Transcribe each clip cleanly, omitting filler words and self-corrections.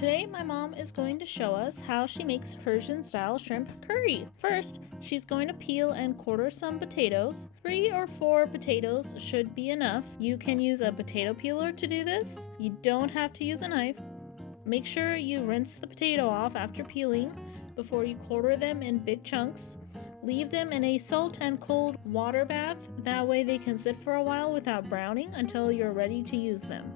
Today my mom is going to show us how she makes Persian style shrimp curry. First, she's going to peel and quarter some potatoes. 3 or 4 potatoes should be enough. You can use a potato peeler to do this. You don't have to use a knife. Make sure you rinse the potato off after peeling before you quarter them in big chunks. Leave them in a salt and cold water bath. That way they can sit for a while without browning until you're ready to use them.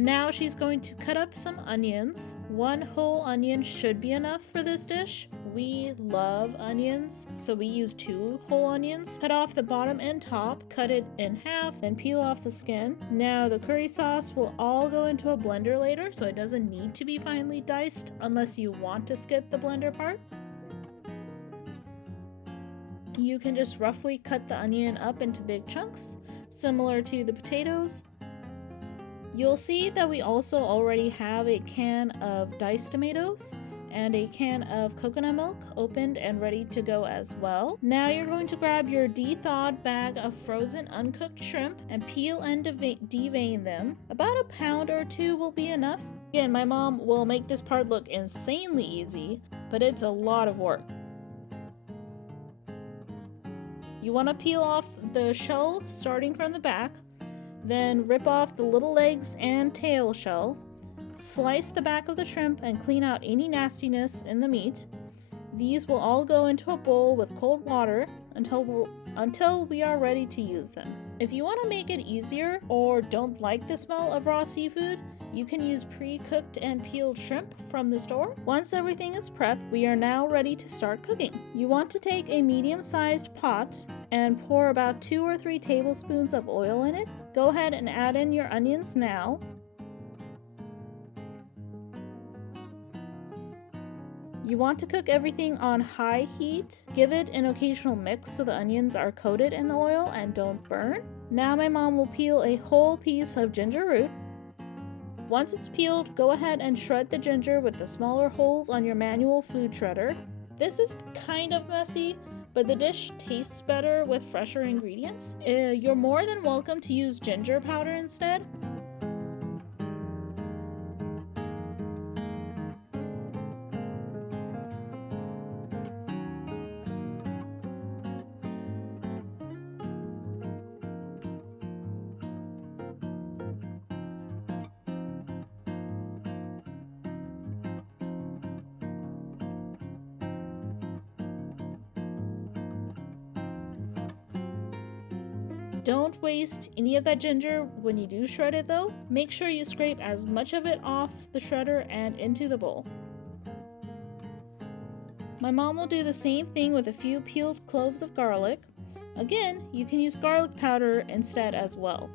Now she's going to cut up some onions. 1 whole onion should be enough for this dish. We love onions, so we use 2 whole onions. Cut off the bottom and top, cut it in half, then peel off the skin. Now the curry sauce will all go into a blender later, so it doesn't need to be finely diced unless you want to skip the blender part. You can just roughly cut the onion up into big chunks, similar to the potatoes. You'll see that we also already have a can of diced tomatoes and a can of coconut milk opened and ready to go as well. Now you're going to grab your de-thawed bag of frozen uncooked shrimp and peel and devein them. About a pound or 2 will be enough. Again, my mom will make this part look insanely easy, but it's a lot of work. You want to peel off the shell starting from the back. Then rip off the little legs and tail shell. Slice the back of the shrimp and clean out any nastiness in the meat. These will all go into a bowl with cold water until we are ready to use them. If you want to make it easier or don't like the smell of raw seafood, you can use pre-cooked and peeled shrimp from the store. Once everything is prepped, we are now ready to start cooking. You want to take a medium-sized pot and pour about 2 or 3 tablespoons of oil in it. Go ahead and add in your onions now. You want to cook everything on high heat. Give it an occasional mix so the onions are coated in the oil and don't burn. Now my mom will peel a whole piece of ginger root. Once it's peeled, go ahead and shred the ginger with the smaller holes on your manual food shredder. This is kind of messy, but the dish tastes better with fresher ingredients. You're more than welcome to use ginger powder instead. Don't waste any of that ginger when you do shred it though. Make sure you scrape as much of it off the shredder and into the bowl. My mom will do the same thing with a few peeled cloves of garlic. Again, you can use garlic powder instead as well.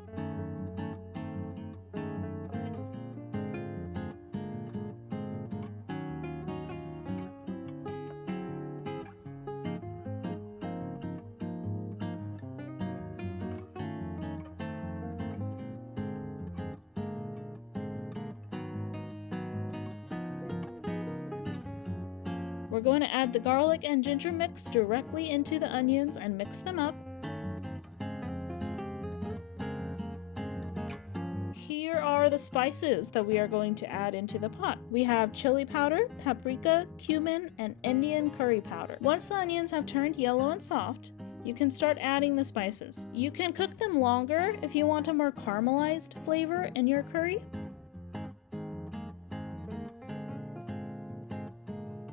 We're going to add the garlic and ginger mix directly into the onions and mix them up. Here are the spices that we are going to add into the pot. We have chili powder, paprika, cumin, and Indian curry powder. Once the onions have turned yellow and soft, you can start adding the spices. You can cook them longer if you want a more caramelized flavor in your curry.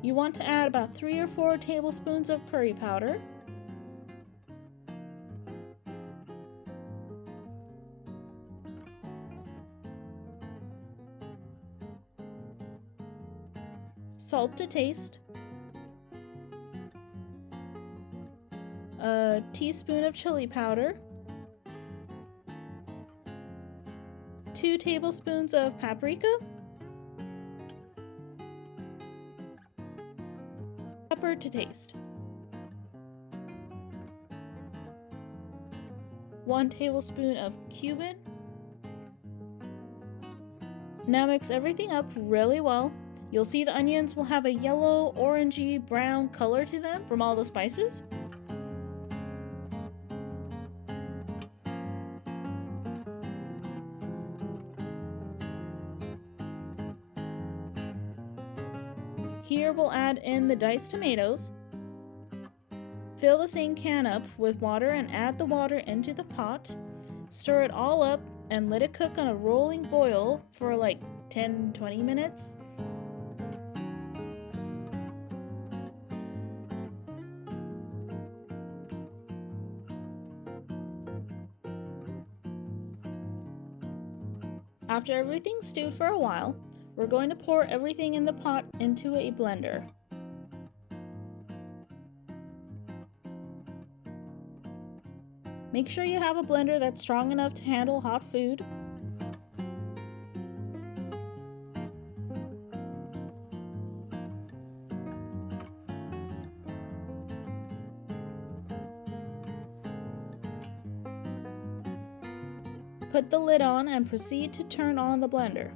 You want to add about 3 or 4 tablespoons of curry powder. Salt to taste. A teaspoon of chili powder. 2 tablespoons of paprika. Pepper to taste. 1 tablespoon of cumin. Now mix everything up really well. You'll see the onions will have a yellow, orangey, brown color to them from all the spices. Here we'll add in the diced tomatoes. Fill the same can up with water and add the water into the pot. Stir it all up and let it cook on a rolling boil for like 10-20 minutes. After everything's stewed for a while, we're going to pour everything in the pot into a blender. Make sure you have a blender that's strong enough to handle hot food. Put the lid on and proceed to turn on the blender.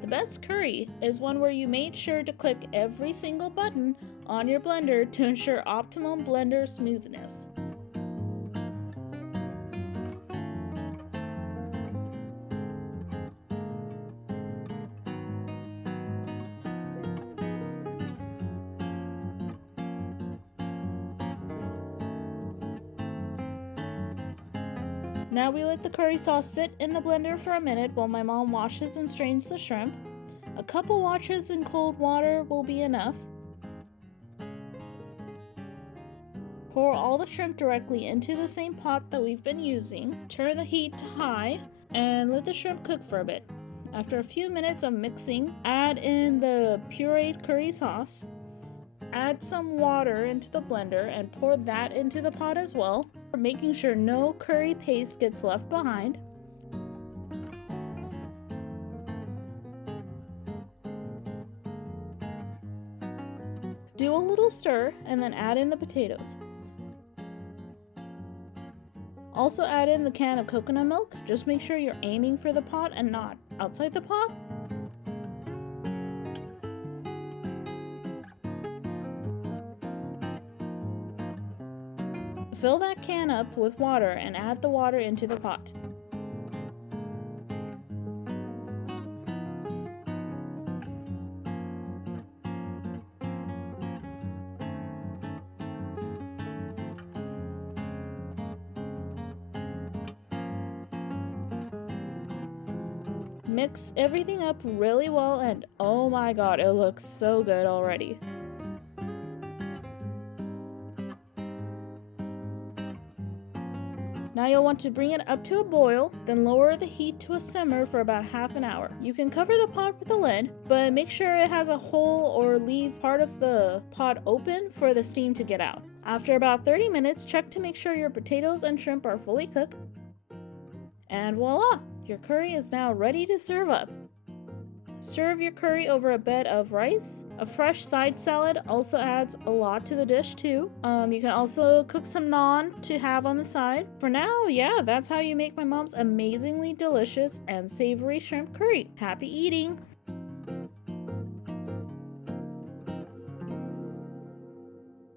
The best curry is one where you made sure to click every single button on your blender to ensure optimum blender smoothness. Now we let the curry sauce sit in the blender for a minute while my mom washes and strains the shrimp. A couple washes in cold water will be enough. Pour all the shrimp directly into the same pot that we've been using. Turn the heat to high and let the shrimp cook for a bit. After a few minutes of mixing, add in the pureed curry sauce. Add some water into the blender and pour that into the pot as well, making sure no curry paste gets left behind. Do a little stir and then add in the potatoes. Also add in the can of coconut milk. Just make sure you're aiming for the pot and not outside the pot. Fill that can up with water and add the water into the pot. Mix everything up really well and oh my god, it looks so good already. Now you'll want to bring it up to a boil, then lower the heat to a simmer for about half an hour. You can cover the pot with a lid, but make sure it has a hole or leave part of the pot open for the steam to get out. After about 30 minutes, check to make sure your potatoes and shrimp are fully cooked. And voila! Your curry is now ready to serve up. Serve your curry over a bed of rice. A fresh side salad also adds a lot to the dish too. You can also cook some naan to have on the side. For now, yeah, that's how you make my mom's amazingly delicious and savory shrimp curry. Happy eating!